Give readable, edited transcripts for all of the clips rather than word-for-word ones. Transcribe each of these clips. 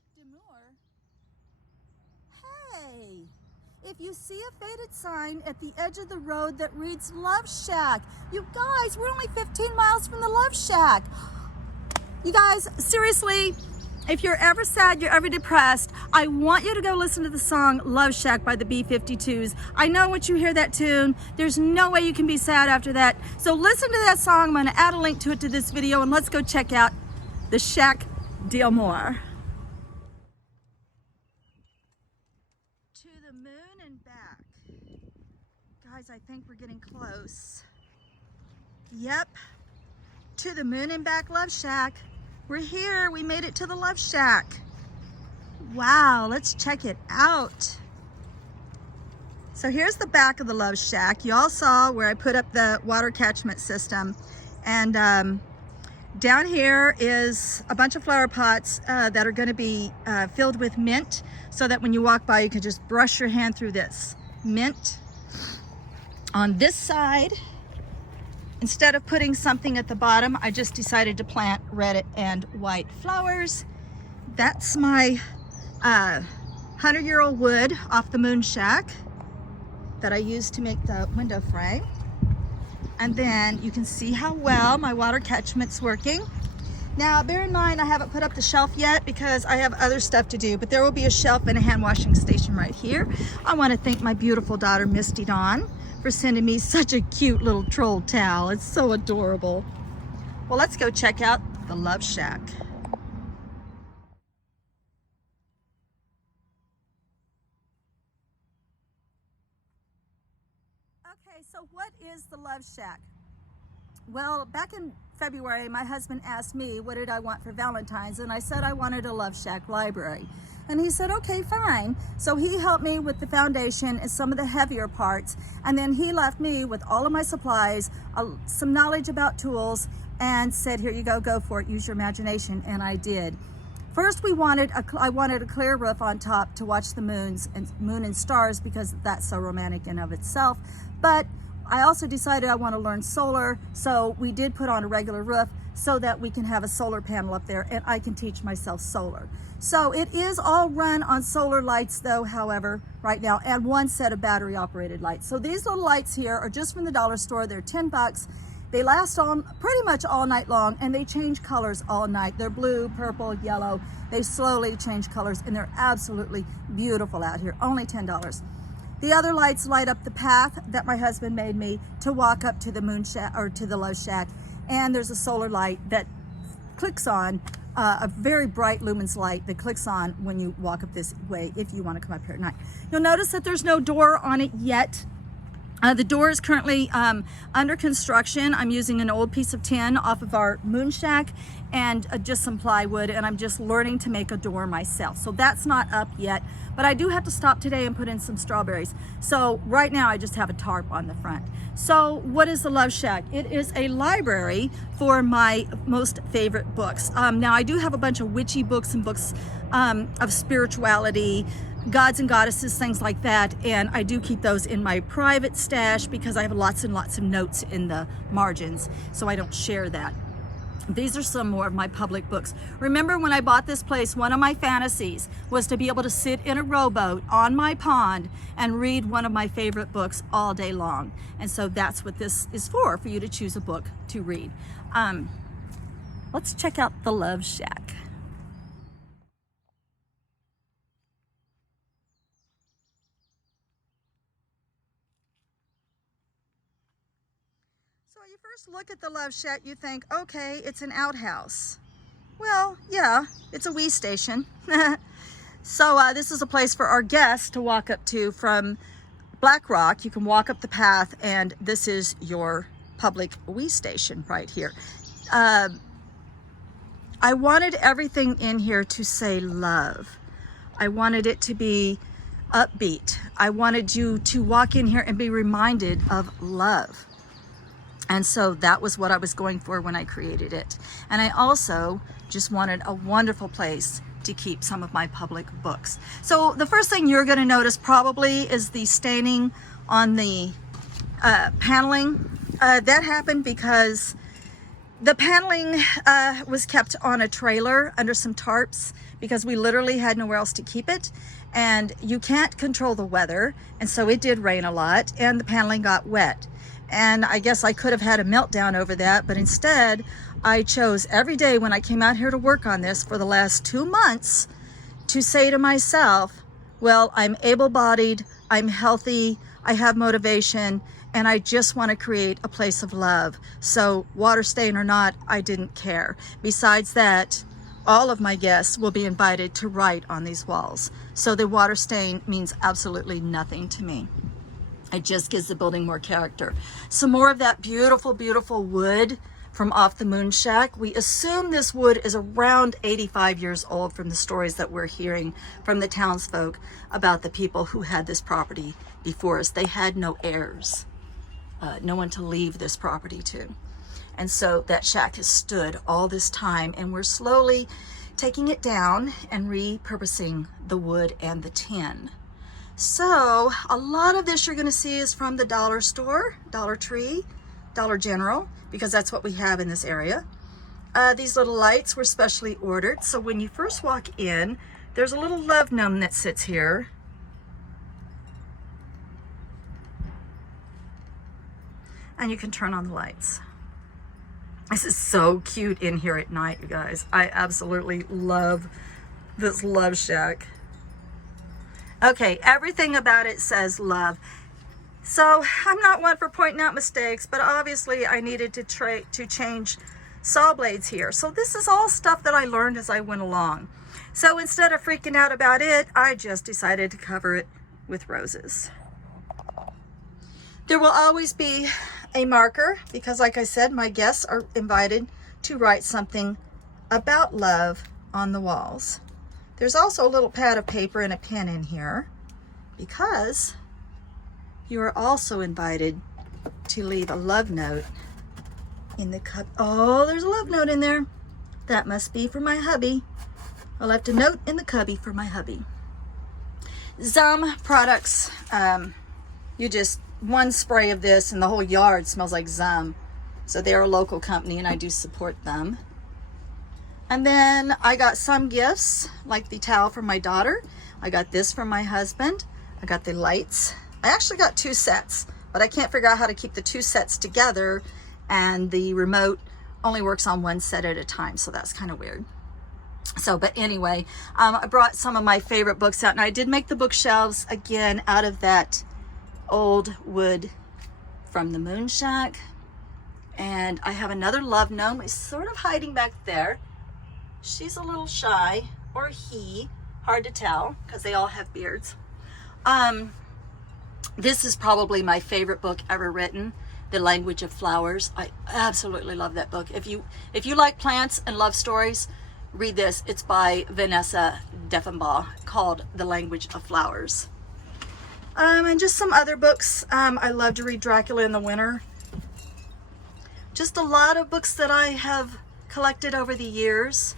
Shack Demure. Hey, if you see a faded sign at the edge of the road that reads Love Shack, you guys, we're only 15 miles from the Love Shack. You guys, seriously, if you're ever sad, you're ever depressed, I want you to go listen to the song Love Shack by the B-52s. I know once you hear that tune, there's no way you can be sad after that. So listen to that song. I'm gonna add a link to it to this video, and let's go check out the Shack Demure. To the moon and back. Guys, I think we're getting close. Yep, to the moon and back Love Shack. We're here, we made it to the Love Shack. Wow, let's check it out. So here's the back of the Love Shack. You all saw where I put up the water catchment system. And down here is a bunch of flower pots that are gonna be filled with mint, so that when you walk by, you can just brush your hand through this mint. On this side, instead of putting something at the bottom, I just decided to plant red and white flowers. That's my 100-year-old wood off the Moon Shack that I used to make the window frame. And then you can see how well my water catchment's working. Now, bear in mind, I haven't put up the shelf yet because I have other stuff to do, but there will be a shelf and a hand washing station right here. I want to thank my beautiful daughter, Misty Dawn, for sending me such a cute little troll towel. It's so adorable. Well, let's go check out the Love Shack. Okay, so what is the Love Shack? Well, back in February, my husband asked me what did I want for Valentine's, and I said I wanted a Love Shack library. And he said, okay, fine. So he helped me with the foundation and some of the heavier parts. And then he left me with all of my supplies, some knowledge about tools, and said, here you go, go for it, use your imagination. And I did. First, I wanted a clear roof on top to watch the moon and stars, because that's so romantic in of itself. But I also decided I want to learn solar. So we did put on a regular roof so that we can have a solar panel up there and I can teach myself solar. So it is all run on solar lights though, however, right now, and one set of battery operated lights. So these little lights here are just from the dollar store. They're 10 bucks. They last pretty much all night long, and they change colors all night. They're blue, purple, yellow. They slowly change colors, and they're absolutely beautiful out here. Only $10. The other lights light up the path that my husband made me to walk up to the Moon Shack, or to the Love Shack. And there's a solar light that clicks on, a very bright lumens light that clicks on when you walk up this way if you want to come up here at night. You'll notice that there's no door on it yet. The door is currently under construction. I'm using an old piece of tin off of our Moon Shack and just some plywood, and I'm just learning to make a door myself. So that's not up yet, but I do have to stop today and put in some strawberries. So right now I just have a tarp on the front. So what is the Love Shack? It is a library for my most favorite books. Now I do have a bunch of witchy books and books of spirituality, gods and goddesses, things like that, and I do keep those in my private stash because I have lots and lots of notes in the margins, so I don't share that. These are some more of my public books. Remember when I bought this place, one of my fantasies was to be able to sit in a rowboat on my pond and read one of my favorite books all day long. And so that's what this is for you to choose a book to read. Let's check out the Love Shack. So you first look at the Love Shack, you think, okay, it's an outhouse. Well, yeah, it's a wee station. So this is a place for our guests to walk up to from Black Rock. You can walk up the path, and this is your public wee station right here. I wanted everything in here to say love. I wanted it to be upbeat. I wanted you to walk in here and be reminded of love. And so that was what I was going for when I created it. And I also just wanted a wonderful place to keep some of my public books. So the first thing you're going to notice probably is the staining on the paneling. That happened because The paneling was kept on a trailer under some tarps because we literally had nowhere else to keep it. And you can't control the weather. And so it did rain a lot and the paneling got wet. And I guess I could have had a meltdown over that, but instead I chose every day when I came out here to work on this for the last 2 months to say to myself, well, I'm able-bodied, I'm healthy, I have motivation, and I just want to create a place of love. So water stain or not, I didn't care. Besides that, all of my guests will be invited to write on these walls. So the water stain means absolutely nothing to me. It just gives the building more character. Some more of that beautiful, beautiful wood from off the moon shack. We assume this wood is around 85 years old from the stories that we're hearing from the townsfolk about the people who had this property before us. They had no heirs, no one to leave this property to. And so that shack has stood all this time, and we're slowly taking it down and repurposing the wood and the tin. So a lot of this you're going to see is from the dollar store, Dollar Tree, Dollar General, because that's what we have in this area. These little lights were specially ordered. So when you first walk in, there's a little love gnome that sits here. And you can turn on the lights. This is so cute in here at night, you guys. I absolutely love this love shack. Okay, everything about it says love. So I'm not one for pointing out mistakes, but obviously I needed to change saw blades here. So this is all stuff that I learned as I went along. So instead of freaking out about it, I just decided to cover it with roses. There will always be a marker because, like I said, my guests are invited to write something about love on the walls. There's also a little pad of paper and a pen in here because you are also invited to leave a love note in the cup. Oh, there's a love note in there. That must be for my hubby. I left a note in the cubby for my hubby. Zum products. You just one spray of this and the whole yard smells like Zum. So they're a local company and I do support them. And then I got some gifts, like the towel from my daughter. I got this from my husband. I got the lights. I actually got 2 sets, but I can't figure out how to keep the 2 sets together, and the remote only works on 1 set at a time, so that's kind of weird. So, but anyway, I brought some of my favorite books out, and I did make the bookshelves again out of that old wood from the moon shack. And I have another love gnome. It's sort of hiding back there. She's a little shy, or he, hard to tell because they all have beards. This is probably my favorite book ever written, The Language of Flowers. I absolutely love that book. If you like plants and love stories, read this. It's by Vanessa Deffenbaugh, called The Language of Flowers. And just some other books. I love to read Dracula in the winter. Just a lot of books that I have collected over the years.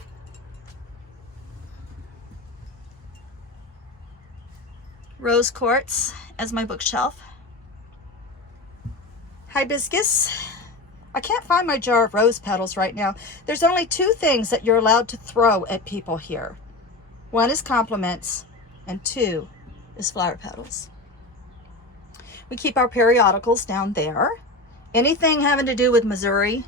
Rose quartz as my bookshelf. Hibiscus. I can't find my jar of rose petals right now. There's only 2 things that you're allowed to throw at people here. 1 is compliments, and 2 is flower petals. We keep our periodicals down there. Anything having to do with Missouri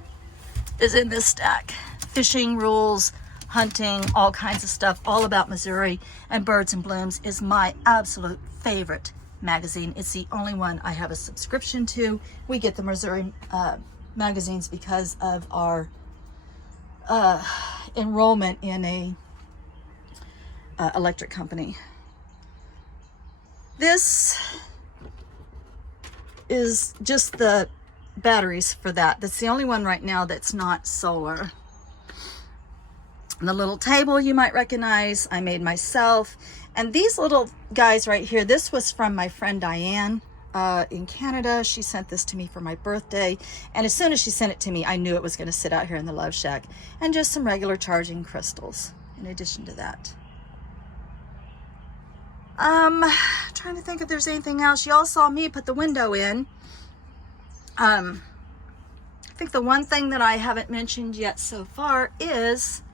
is in this stack. Fishing rules, hunting, all kinds of stuff, all about Missouri. And Birds and Blooms is my absolute favorite magazine. It's the only one I have a subscription to. We get the Missouri magazines because of our enrollment in a electric company. This is just the batteries for that. That's the only one right now that's not solar. The little table you might recognize, I made myself. And these little guys right here, this was from my friend Diane in Canada. She sent this to me for my birthday. And as soon as she sent it to me, I knew it was going to sit out here in the Love Shack. And just some regular charging crystals in addition to that. Trying to think if there's anything else. Y'all saw me put the window in. I think the one thing that I haven't mentioned yet so far is,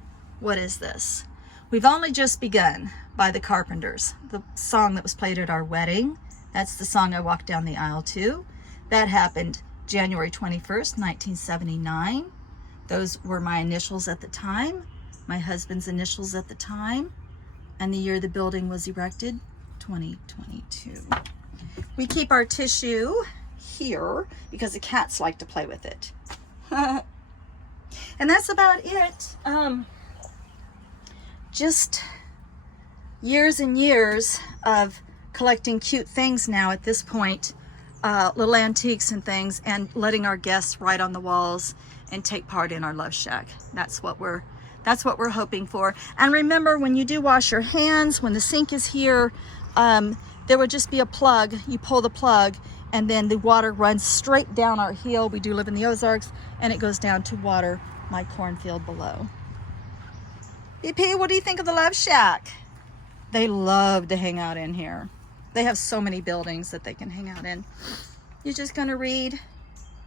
what is this? We've Only Just Begun by the Carpenters, the song that was played at our wedding. That's the song I walked down the aisle to. That happened January 21st, 1979. Those were my initials at the time, my husband's initials at the time, and the year the building was erected, 2022. We keep our tissue here because the cats like to play with it. And that's about it. Just years and years of collecting cute things now at this point, little antiques and things, and letting our guests write on the walls and take part in our love shack. That's what we're hoping for. And remember, when you do wash your hands, when the sink is here, there would just be a plug. You pull the plug and then the water runs straight down our hill. We do live in the Ozarks, and it goes down to water my cornfield below. BP, what do you think of the love shack? They love to hang out in here. They have so many buildings that they can hang out in. You're just gonna read?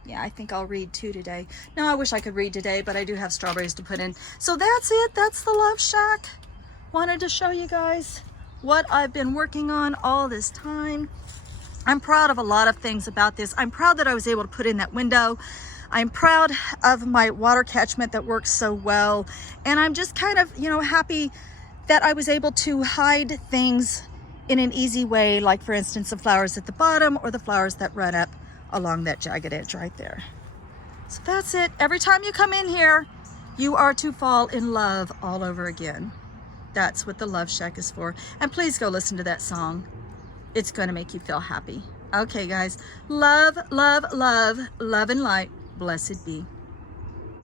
Yeah, I think I'll read too today. No, I wish I could read today, but I do have strawberries to put in. So that's it. That's the love shack. Wanted to show you guys what I've been working on all this time. I'm proud of a lot of things about this. I'm proud that I was able to put in that window. I'm proud of my water catchment that works so well. And I'm just kind of, happy that I was able to hide things in an easy way, like for instance, the flowers at the bottom or the flowers that run up along that jagged edge right there. So that's it. Every time you come in here, you are to fall in love all over again. That's what the love shack is for. And please go listen to that song. It's going to make you feel happy. Okay, guys. Love, love, love, love and light. Blessed be.